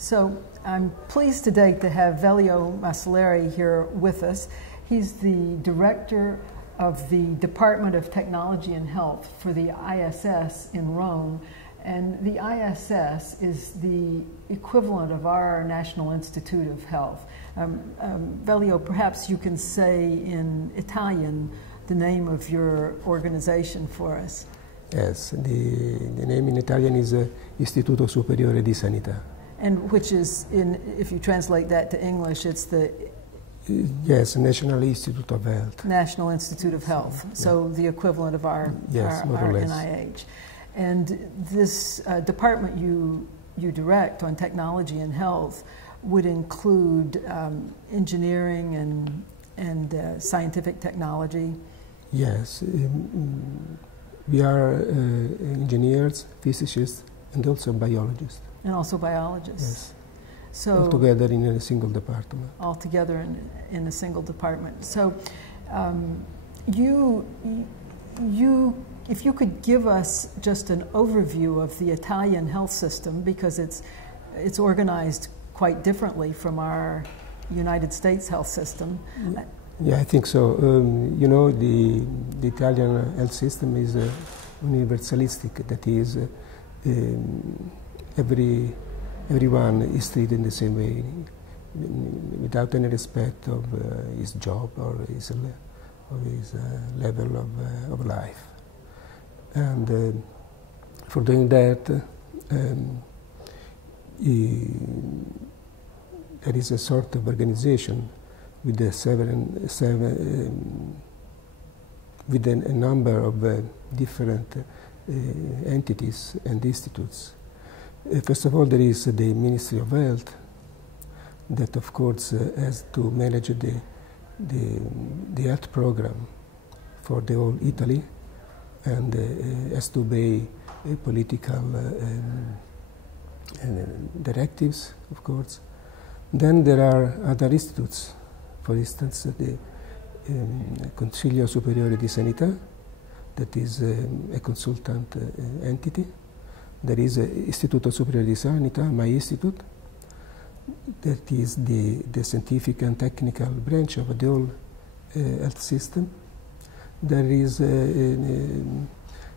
So I'm pleased today to have Velio Macellari here with us. He's the director of the Department of Technology and Health for the ISS in Rome. And the ISS is the equivalent of our National Institute of Health. Velio, perhaps you can say in Italian the name of your organization for us. Yes, the name in Italian is Istituto Superiore di Sanità. And which is, if you translate that to English, it's the... Yes, National Institute of Health. National Institute of Health, so the equivalent of our NIH. And this department you direct on technology and health would include engineering and scientific technology. Yes, we are engineers, physicists, and also biologists. And also biologists. Yes. So all together in a single department. All together in a single department. So if you could give us just an overview of the Italian health system, because it's organized quite differently from our United States health system. Yeah, I think so. You know, the Italian health system is universalistic. That is, everyone is treated in the same way, without any respect of his job or his level of life. And for doing that, there is a sort of organization with with a number of different entities and institutes. First of all, there is the Ministry of Health that, of course, has to manage the health program for the whole Italy, and has to obey political directives, of course. Then there are other institutes, for instance, the Consiglio Superiore di Sanità, that is a consultant entity. There is Istituto Superiore di Sanità, my institute, that is the scientific and technical branch of the whole health system. There is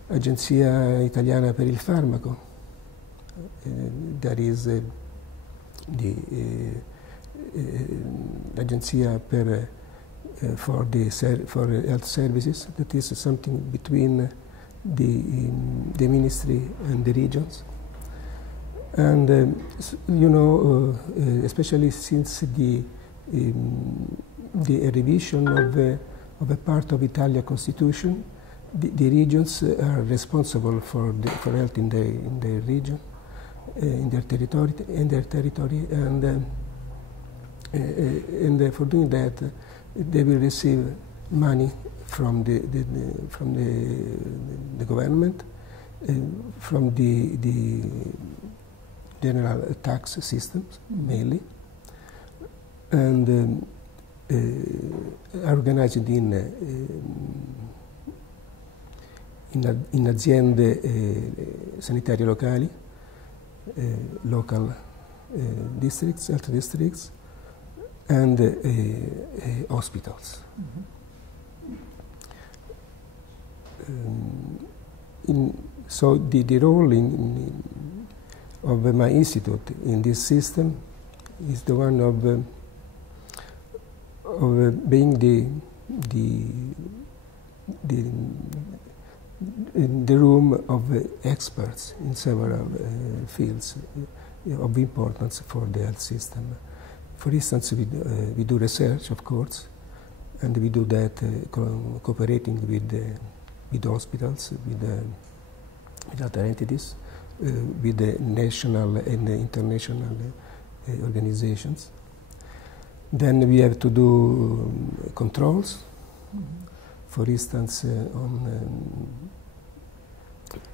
Agenzia Italiana per il Farmaco. There is l'Agenzia for Health Services, that is something between the ministry and the regions. And you know, especially since the revision of a part of Italian constitution, the regions are responsible for health in their region, in their territory, and for doing that, they will receive money from the government, from the general tax systems mainly, and organized in aziende sanitarie locali, local districts, health districts, and hospitals. Mm-hmm. So the role of my institute in this system is the one of being the room of experts in several fields of importance for the health system. For instance, we do research, of course, and we do that cooperating with hospitals, with other entities, with the national and the international organizations. Then we have to do controls, for instance,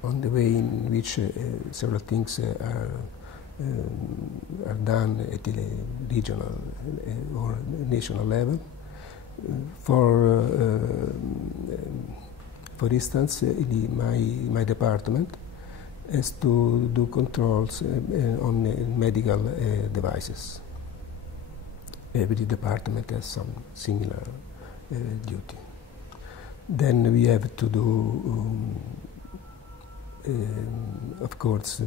on the way in which several things are done at the regional or national level. For instance, my department as to do controls on medical devices. Every department has some similar duty. Then we have to do, of course,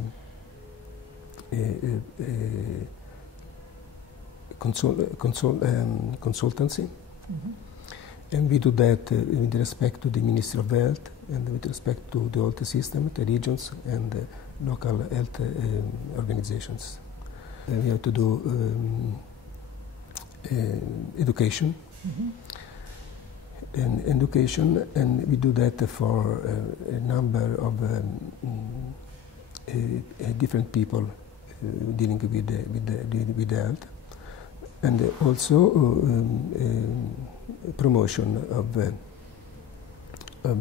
consultancy. And we do that with respect to the Ministry of Health and with respect to the health system, the regions and the local health organizations. We have to do education. And education, and we do that for a number of different people dealing with health, and also promotion of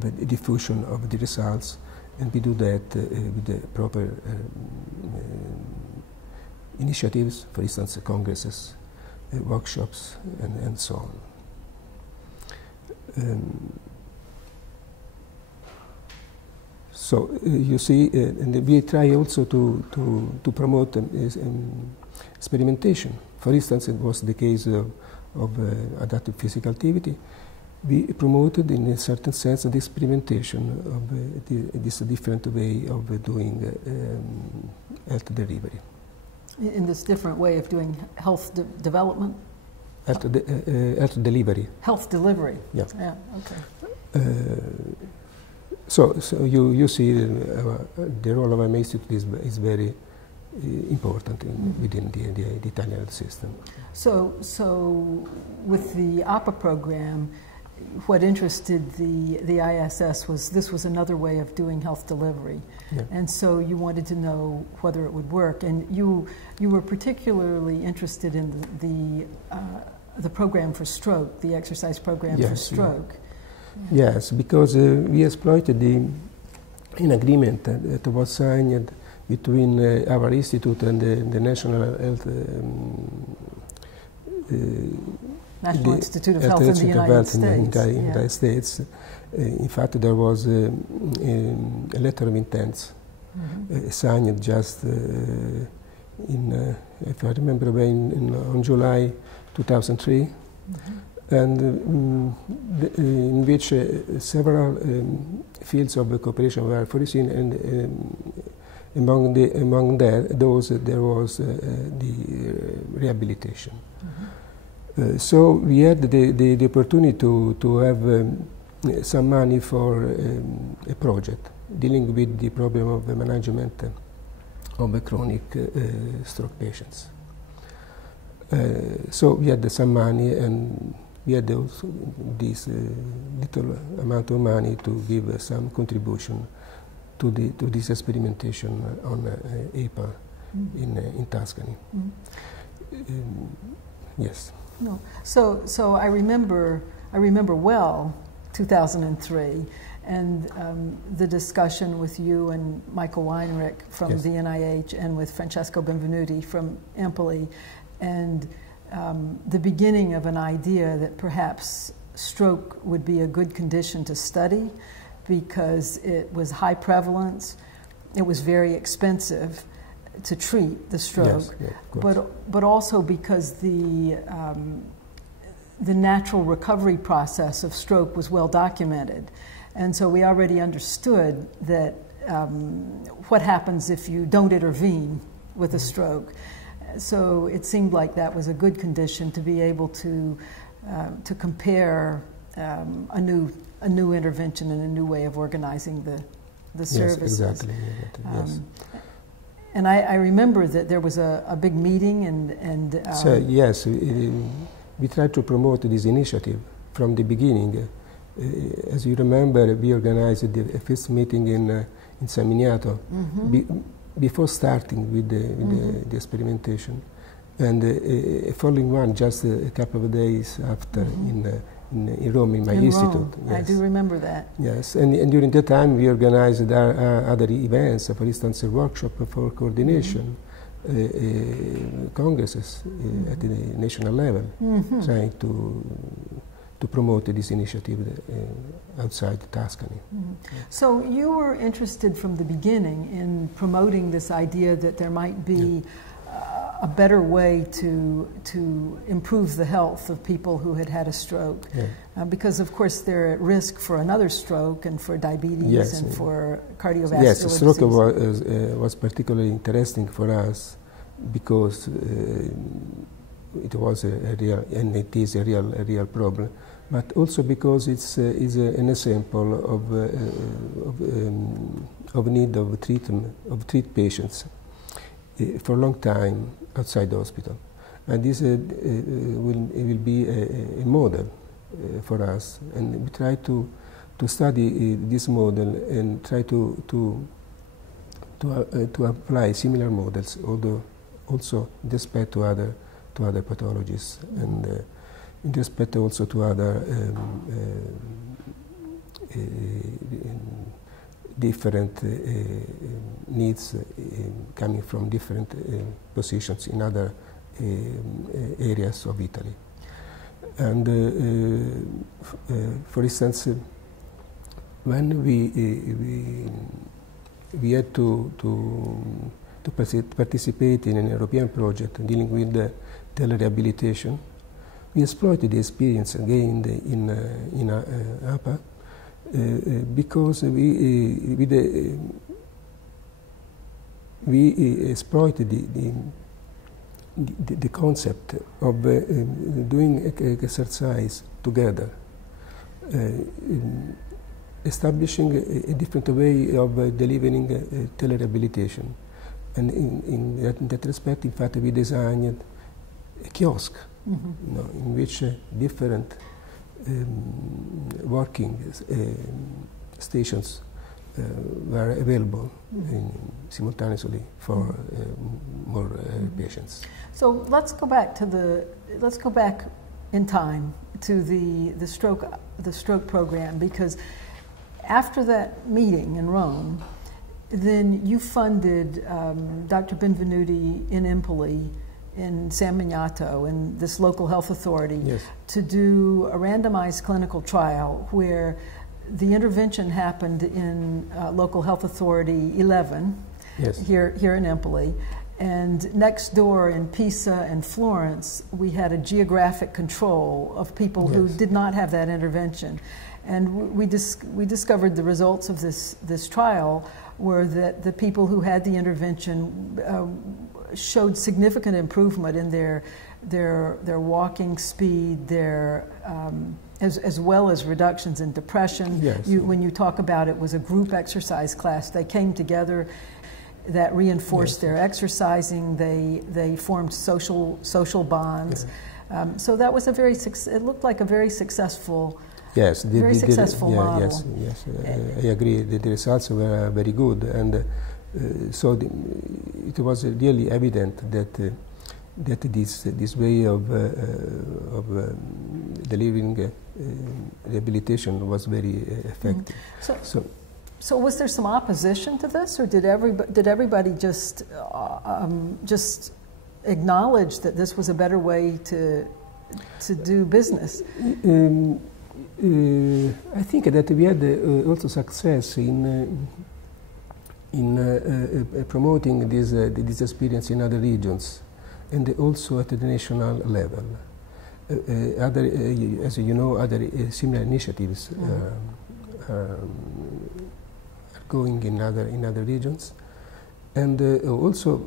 the diffusion of the results, and we do that with the proper initiatives, for instance, congresses, workshops, and so on. So you see, and we try also to promote experimentation. For instance, it was the case of adaptive physical activity. We promoted, in a certain sense, the experimentation of this different way of doing health delivery. In this different way of doing health development? Health delivery. Health delivery. Yeah. Yeah. Okay. So you see, the role of our institute is very important within the Italian health system. So with the APA program, what interested the ISS was this was another way of doing health delivery, and so you wanted to know whether it would work, and you were particularly interested in the program for stroke, the exercise program for stroke. Yeah. Yes, because we exploited an agreement that was signed between our institute and the National Health National Institute of Health in the United States. In fact, there was a letter of intent signed just if I remember well, on July 2003, and in which several fields of cooperation were foreseen, and among those there was the rehabilitation. So we had the opportunity to have some money for a project dealing with the problem of the management of chronic stroke patients. So we had some money, and we had also this little amount of money to give some contribution to this experimentation on APA in Tuscany. Yes. No. So I remember well 2003, and the discussion with you and Michael Weinrich from the NIH and with Francesco Benvenuti from Empoli, and the beginning of an idea that perhaps stroke would be a good condition to study because it was high prevalence, it was very expensive to treat the stroke, but also because the natural recovery process of stroke was well documented, and so we already understood that what happens if you don't intervene with a stroke. So it seemed like that was a good condition to be able to compare a new intervention and a new way of organizing the services. Yes, exactly. Yes. And I remember that there was a big meeting, and so yes, we tried to promote this initiative from the beginning. As you remember, we organized the first meeting in San Miniato before starting with the experimentation, and a following one just a couple of days after in Rome, in my institute. Yes. I do remember that. Yes, and during that time we organized other events, for instance a workshop for coordination, congresses at the national level, trying to to promote this initiative outside Tuscany. Mm-hmm. So you were interested from the beginning in promoting this idea that there might be a better way to improve the health of people who had had a stroke, because of course they're at risk for another stroke and for diabetes and for cardiovascular disease. Yes, stroke was particularly interesting for us because it was a real, and it is a real problem, but also because it's an example of need of treat patients for a long time outside the hospital, and this will be a model for us, and we try to study this model and try to apply similar models, although also with respect to other pathologies and in respect also to other different needs coming from different positions in other areas of Italy. And for instance, when we had to participate in an European project dealing with telerehabilitation, we exploited the experience gained in APA because we exploited the concept of doing exercise together, establishing a different way of delivering telerehabilitation. And in that respect, in fact, we designed a kiosk, in which different working stations were available simultaneously for more patients. So let's go back in time to the stroke program, because after that meeting in Rome, then you funded Dr. Benvenuti in Empoli, in San Miniato, in this local health authority, to do a randomized clinical trial where the intervention happened in local health authority 11 here in Empoli, and next door in Pisa and Florence we had a geographic control of people who did not have that intervention. And we discovered the results of this trial were that the people who had the intervention showed significant improvement in their walking speed, as well as reductions in depression. When you talk about it was a group exercise class, they came together, that reinforced their exercising. They formed social bonds. So that was it looked like a very successful. Very successful model. I agree. The results were very good, and so it was really evident that this way of delivering rehabilitation was very effective. So was there some opposition to this, or did everybody just acknowledge that this was a better way to do business? I think that we had also success in promoting this experience in other regions, and also at the national level. As you know, other similar initiatives are going in other regions, and also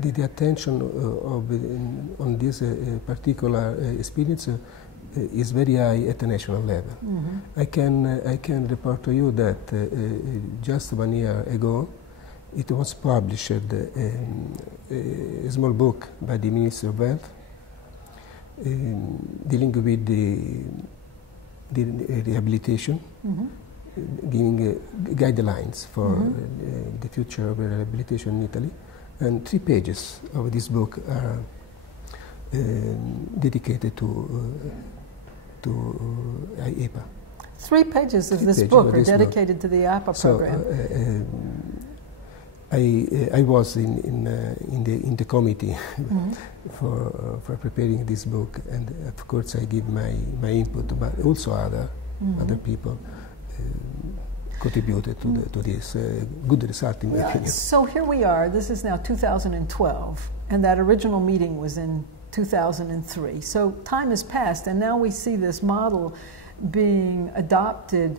the attention on this particular experience is very high at the national level. I can report to you that just 1 year ago it was published a small book by the Minister of Health dealing with the rehabilitation, giving guidelines for the future of rehabilitation in Italy, and 3 pages of this book are dedicated to IEPA. 3 pages of this book are dedicated to the IEPA program. I was in the committee for preparing this book, and of course I give my input, but also other people contributed to this good result in my opinion. So here we are. This is now 2012, and that original meeting was in 2003. So time has passed, and now we see this model being adopted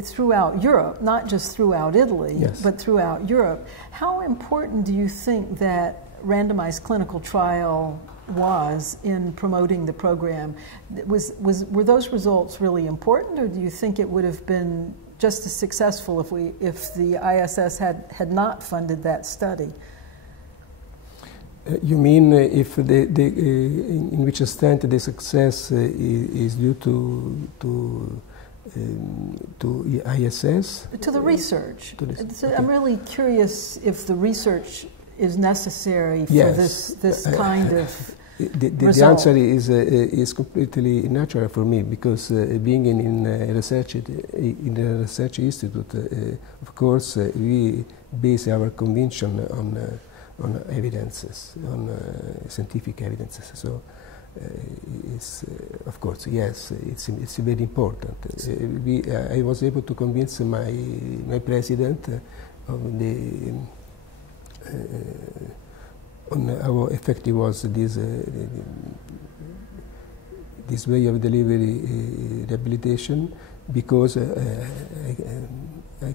throughout Europe, not just throughout Italy, yes, but throughout Europe. How important do you think that randomized clinical trial was in promoting the program? Were those results really important, or do you think it would have been just as successful if the ISS had not funded that study? You mean if in which extent the success is due to ISS? To the research. Okay. I'm really curious if the research is necessary for yes, this kind of the answer is completely natural for me, because being in a research institute, of course, we base our conviction on evidences, on scientific evidences. So it's of course, yes, it's very important. I was able to convince my president of on how effective was this way of delivery rehabilitation, because I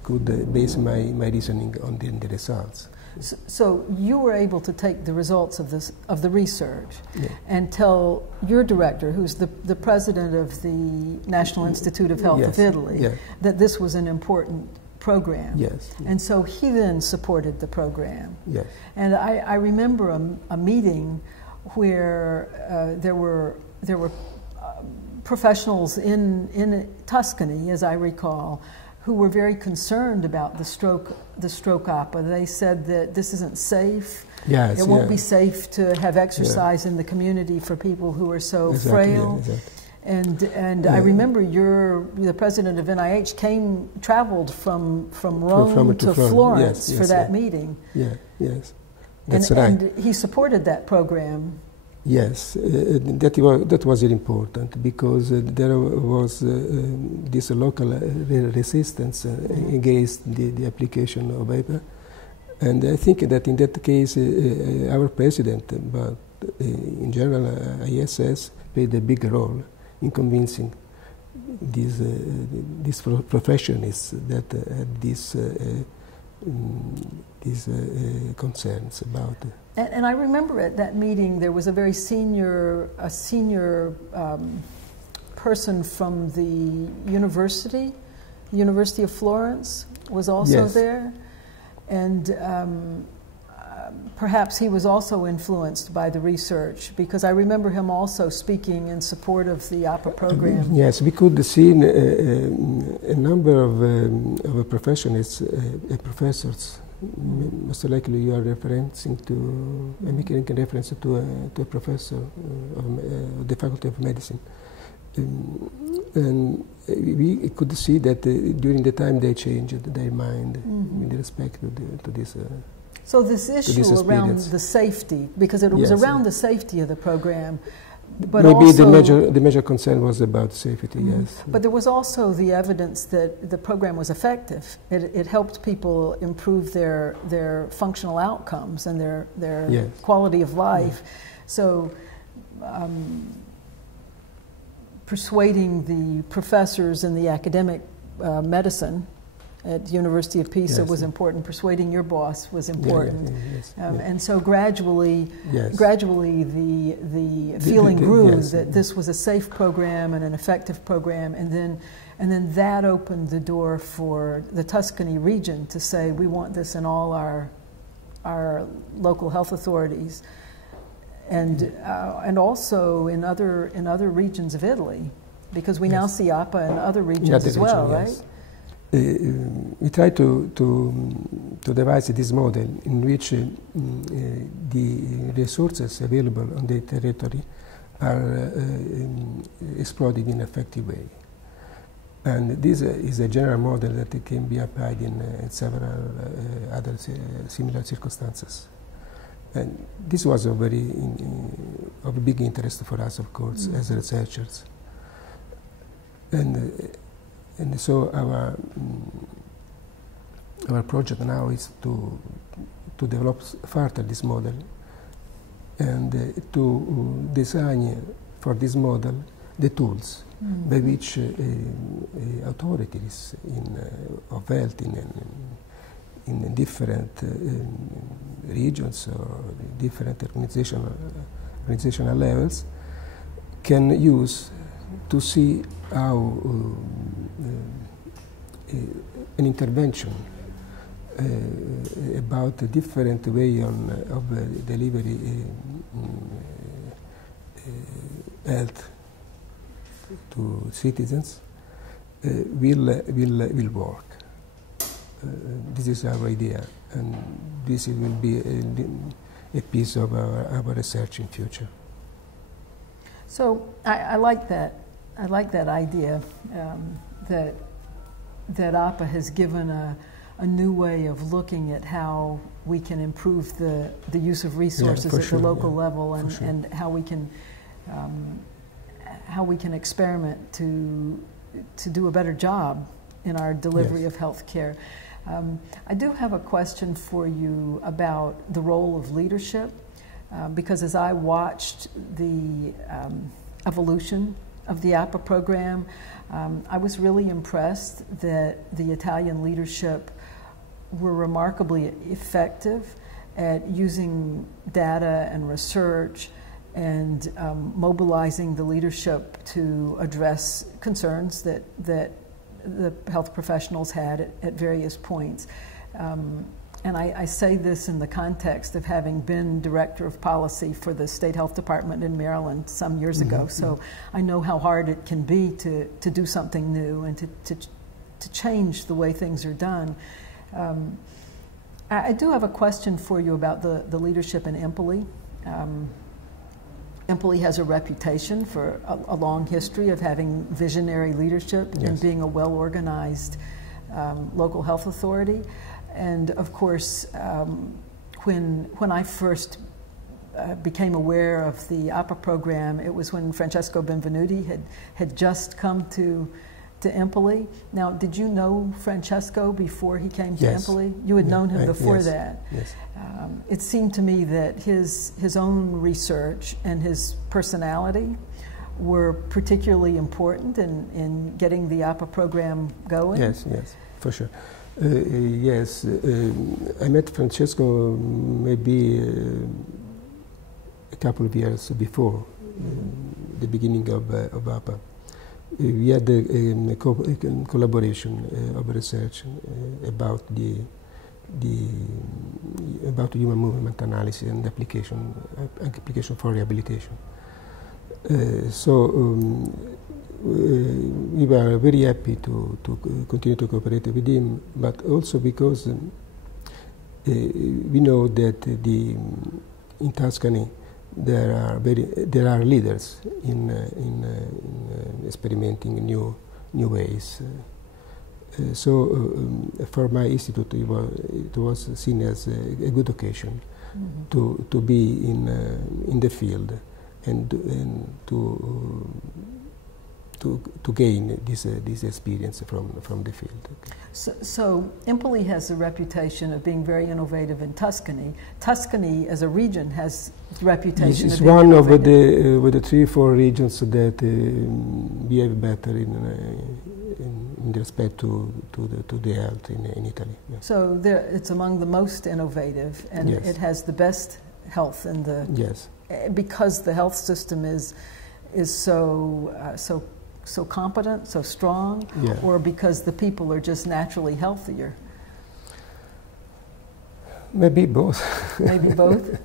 could base my reasoning on the results. So you were able to take the results of the research, yeah, and tell your director, who's the president of the National Institute of Health, yes, of Italy, yeah, that this was an important program. yes, And so he then supported the program. yes. And I remember a meeting where there were professionals in Tuscany, as I recall, who were very concerned about the stroke APA. They said that this isn't safe. Yes, it won't be safe to have exercise in the community for people who are so frail. Yeah, exactly. And I remember the president of NIH traveled from Rome to Florence for that meeting. Yeah, yes, that's right. And he supported that program. Yes, that was very important, because there was this local resistance against the application of APA, and I think that in that case our president, but in general ISS, played a big role in convincing these professionists that had these concerns about. And I remember at that meeting there was a very senior person from the University of Florence was also yes, there, and perhaps he was also influenced by the research, because I remember him also speaking in support of the APA program. Yes, we could see a number of professors. Most likely you are referencing to, I'm making reference to a professor of the Faculty of Medicine. And we could see that during the time they changed their mind with respect to this. So this issue around the safety, because it was around the safety of the program, but maybe also the major concern was about safety, yes. But there was also the evidence that the program was effective. It helped people improve their functional outcomes and their yes, quality of life. Yes. So persuading the professors in the academic medicine at the University of Pisa was important. Persuading your boss was important. And so gradually the feeling grew that this was a safe program and an effective program, and then that opened the door for the Tuscany region to say, we want this in all our local health authorities, and also in other regions of Italy, because we now see APA in other regions as well, right? We try to devise this model in which the resources available on the territory are exploited in an effective way. And this is a general model that can be applied in several other similar circumstances. And this was a very of a big interest for us, of course, as researchers. And so our project now is to develop further this model and to design for this model the tools by which authorities of health in different regions or different organizational levels can use to see how an intervention about a different way of delivery health to citizens will work. This is our idea, and this will be a piece of our research in future. So I like that. I like that idea that APA has given a new way of looking at how we can improve the use of resources at the local level, and how we can experiment to do a better job in our delivery of health care. I do have a question for you about the role of leadership, because as I watched the evolution of the APA program, I was really impressed that the Italian leadership were remarkably effective at using data and research and mobilizing the leadership to address concerns that the health professionals had at various points. And I say this in the context of having been director of policy for the State Health Department in Maryland some years ago. So I know how hard it can be to do something new and to change the way things are done. I do have a question for you about the leadership in Empoli. Empoli has a reputation for a long history of having visionary leadership and being a well-organized local health authority. And of course, when I first became aware of the APA program, it was when Francesco Benvenuti had just come to Empoli. Now, did you know Francesco before he came to Empoli? You had known him before that. Yes. It seemed to me that his own research and his personality were particularly important in getting the APA program going. Yes, for sure. Yes, I met Francesco maybe a couple of years before the beginning of APA. We had a collaboration of research about about human movement analysis and application for rehabilitation. We were very happy to continue to cooperate with him, but also because we know that in Tuscany there are leaders in experimenting new ways. For my institute, it was seen as a good occasion to be in the field and to gain this experience from the field. Okay. So Empoli has a reputation of being very innovative in Tuscany. Tuscany, as a region, has the reputation of being innovative. It's one of the 3-4 regions that behave better in respect to the health in Italy. Yeah. So it's among the most innovative, and it has the best health in the because the health system is so competent, so strong, or because the people are just naturally healthier? Maybe both. Maybe both?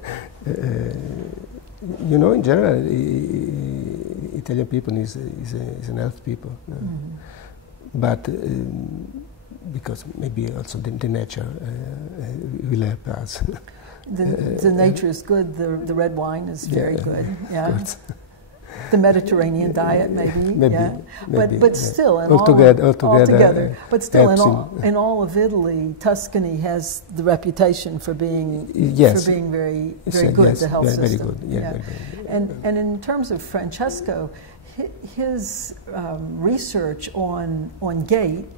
You know, in general, Italian people is an health people. But because maybe also the nature will help us. The nature is good. The red wine is very good. Yeah. the Mediterranean diet, maybe, yeah. Maybe, but still, in altogether. But still, in all of Italy, Tuscany has the reputation for being very good. The health system. Very good. Yeah. Very good. And in terms of Francesco, his research on gait,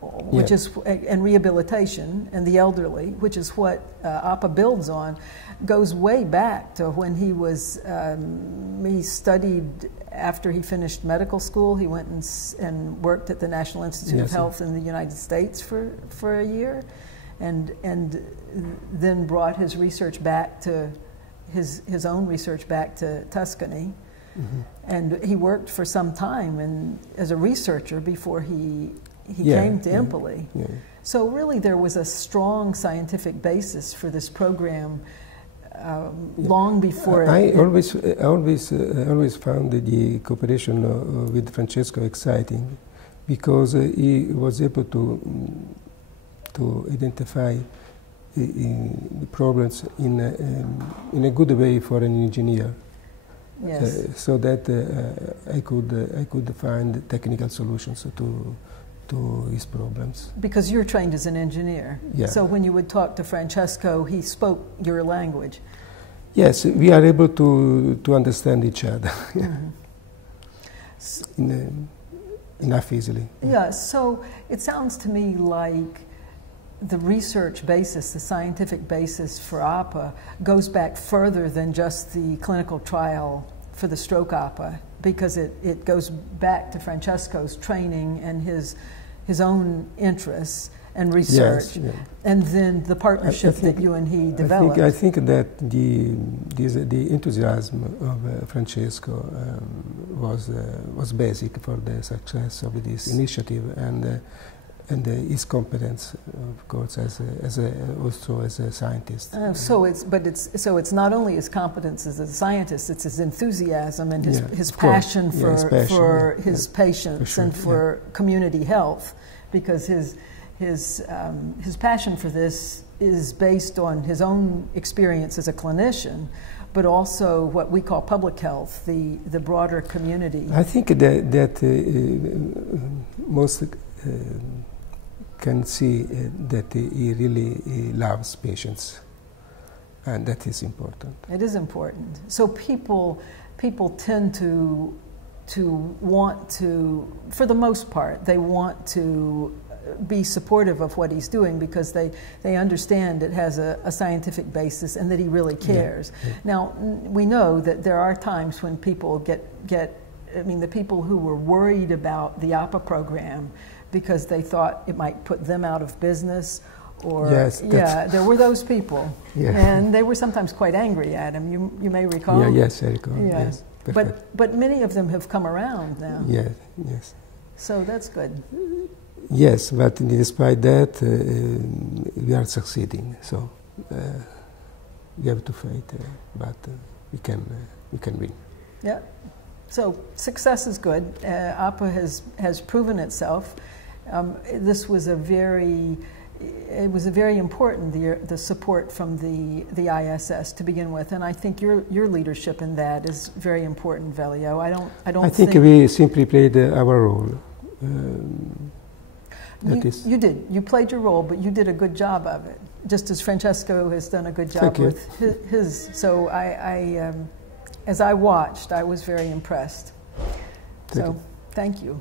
which is and rehabilitation and the elderly, which is what APA builds on, goes way back to when he was he studied after he finished medical school. He went and worked at the National Institute of Health in the United States for a year, and then brought his research back to his own research back to Tuscany. Mm-hmm. And he worked for some time as a researcher before he came to Empoli. Yeah. So really there was a strong scientific basis for this program long before I always found the cooperation with Francesco exciting, because he was able to identify the problems in a good way for an engineer. Yes. So that I could find technical solutions to his problems. Because you're trained as an engineer. Yeah. So when you would talk to Francesco, he spoke your language. Yes, we are able to understand each other. Mm-hmm. Enough easily. Yeah, so it sounds to me like the research basis, the scientific basis for APA goes back further than just the clinical trial for the stroke APA, because it goes back to Francesco's training and his own interests and research, and then the partnership that you and he developed. I think that the enthusiasm of Francesco was basic for the success of this initiative, and his competence, of course, also as a scientist. So it's not only his competence as a scientist; it's his enthusiasm and his passion for his patients and for community health, because his passion for this is based on his own experience as a clinician, but also what we call public health, the broader community. I think that most can see that he really loves patients, and that is important. It is important. So people tend to want to, for the most part, they want to be supportive of what he's doing because they understand it has a scientific basis and that he really cares. Yeah. Now, we know that there are times when people the people who were worried about the APA program because they thought it might put them out of business, or there were those people, and they were sometimes quite angry at him. You may recall. Yeah, yes, I recall. Yeah. Yes, but many of them have come around now. Yeah, yes. So that's good. Yes, but despite that, we are succeeding. So we have to fight, but we can win. Yeah. So success is good. APA has proven itself. This was very important, the support from the ISS to begin with, and I think your leadership in that is very important, Velio. I think we simply played our role. You did. You played your role, but you did a good job of it, just as Francesco has done a good job with his. So as I watched, I was very impressed. Thank you.